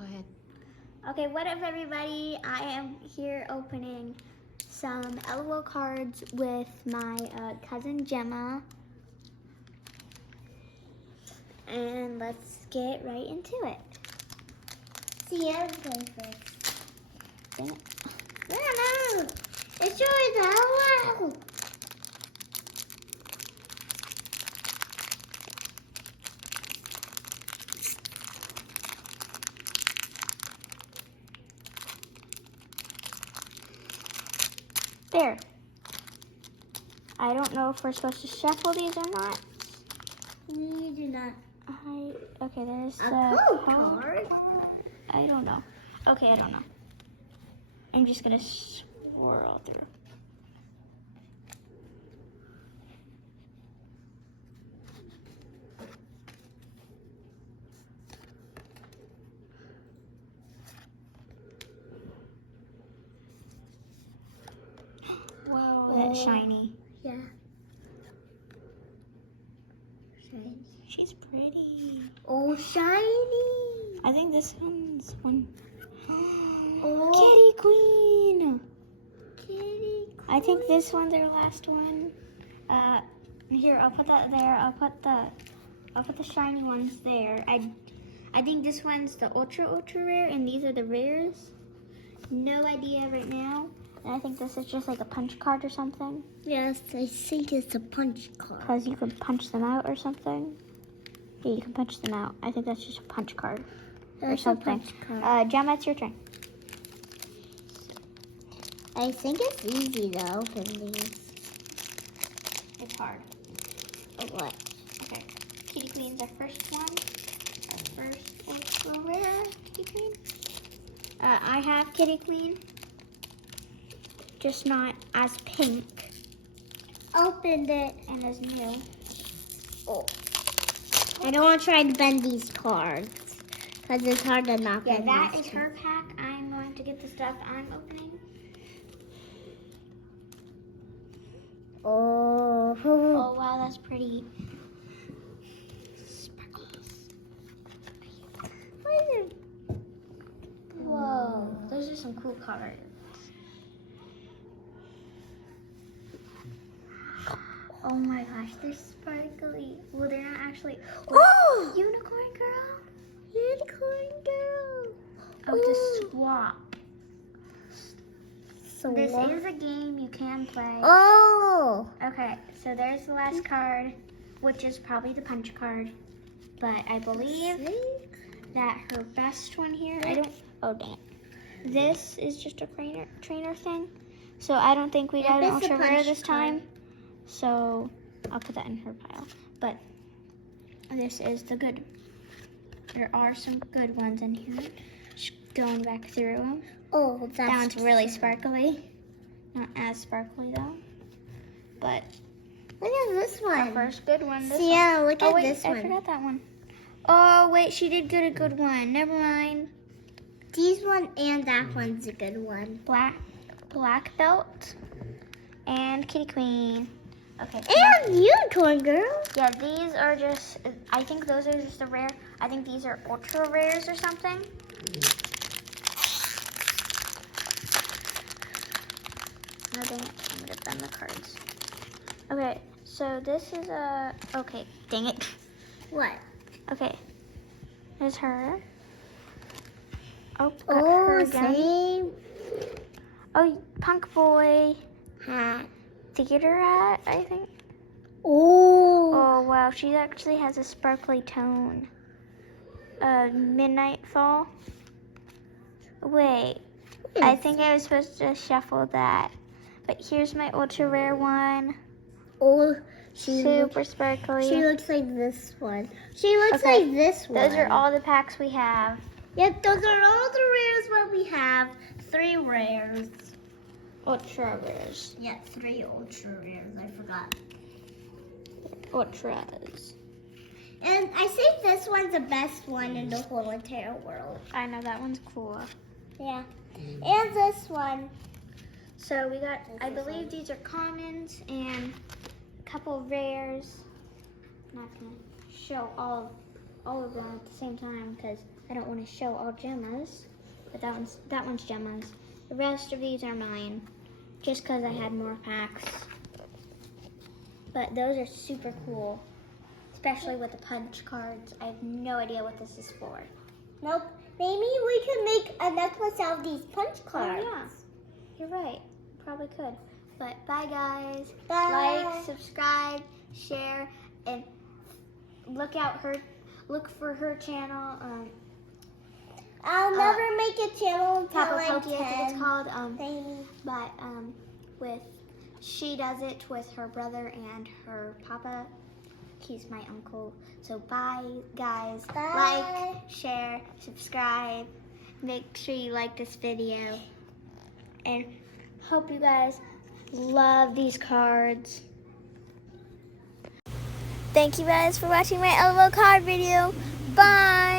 Go ahead. Okay, what up everybody? I am here opening some LOL cards with my cousin Gemma. And let's get right into it. See, I'm going first. Dang it. No, it's yours, LOL. There. I don't know if we're supposed to shuffle these or not. We do not. Okay, there's A the code home card? I don't know. Okay, I don't know. I'm just gonna swirl through. Whoa, that's shiny. Yeah. Shiny. She's pretty. Oh, shiny. I think this one's one. Oh. Kitty Queen. Kitty. I think this one's our last one. Here, I'll put that there. I'll put the shiny ones there. I think this one's the ultra rare, and these are the rares. No idea right now. And I think this is just like a punch card or something. Yes, I think it's a punch card. Because you can punch them out or something. Yeah, you can punch them out. I think that's just a punch card or That's something. a punch card. Gemma, it's your turn. I think it's easy to open these. It's hard. What? Okay. Kitty Queen's our first one. Our first ultra rare Kitty Queen. I have Kitty Queen. Just not as pink Opened it. and as new. Oh. I don't want to try to bend these cards because it's hard to knock. Yeah, bend that these is her pack. I'm going to get the stuff I'm opening. Oh. Oh wow, that's pretty. Sparkles. Whoa, those are some cool colors. Oh my gosh, they're sparkly. Well, they're not actually. Oh! Unicorn girl. Unicorn girl. Oh, to swap. So This is a game you can play. Oh. Okay, so there's the last card, which is probably the punch card. But I believe that her best one here, oh dang it. This is just a trainer thing. So I don't think we got an ultra rare this time. So I'll put that in her pile. But this is the good. There are some good ones in here. Just going back through them. Oh, that's That one's really sparkly. Not as sparkly though. But Look at this one. our first good one. This Yeah, one. look Oh at wait, this I one. forgot that one. Oh wait, she did get a good one. Never mind. These one and that one's a good one. Black belt and Kitty Queen. Okay. And unicorn girl. Yeah, these are just. I think those are just the rare. I think these are ultra rares or something. Oh dang it! I'm gonna bend the cards. Okay, so this is a. Okay, dang it. What? Okay, there's her. Oh, got her Oh, again. same Oh, Punk Boy. hat. Theater hat, I think. Oh. Oh wow, she actually has a sparkly tone. Midnight Fall. Wait, I think I was supposed to shuffle that. But here's my ultra rare one. Oh, Super sparkly. She looks like this one. She looks Okay, like this one. Those are all the packs we have. Yep, those are all the rares what we have. 3 rares. Ultra rares. Yeah, 3 ultra rares. I forgot. Ultras. And I think this one's the best one in the whole entire world. I know, that one's cool. Yeah. And this one. So we got, I believe these are commons and a couple rares. I'm not gonna show all all of them at the same time because I don't want to show all Gemma's. But that one's Gemma's. The rest of these are mine, just because I had more packs. But those are super cool, especially with the punch cards. I have no idea what this is for. Nope. Maybe we can make a necklace out of these punch cards. Oh, yeah. You're right. Probably could. But bye, guys. Bye. Like, subscribe, share, and look for her channel. I'll never make a channel until Papa I'm Pokey, I think 10. it's called. Maybe. But she does it with her brother and her papa. He's my uncle. So bye, guys. Bye. Like, share, subscribe. Make sure you like this video. And hope you guys love these cards. Thank you guys for watching my LOL card video. Bye.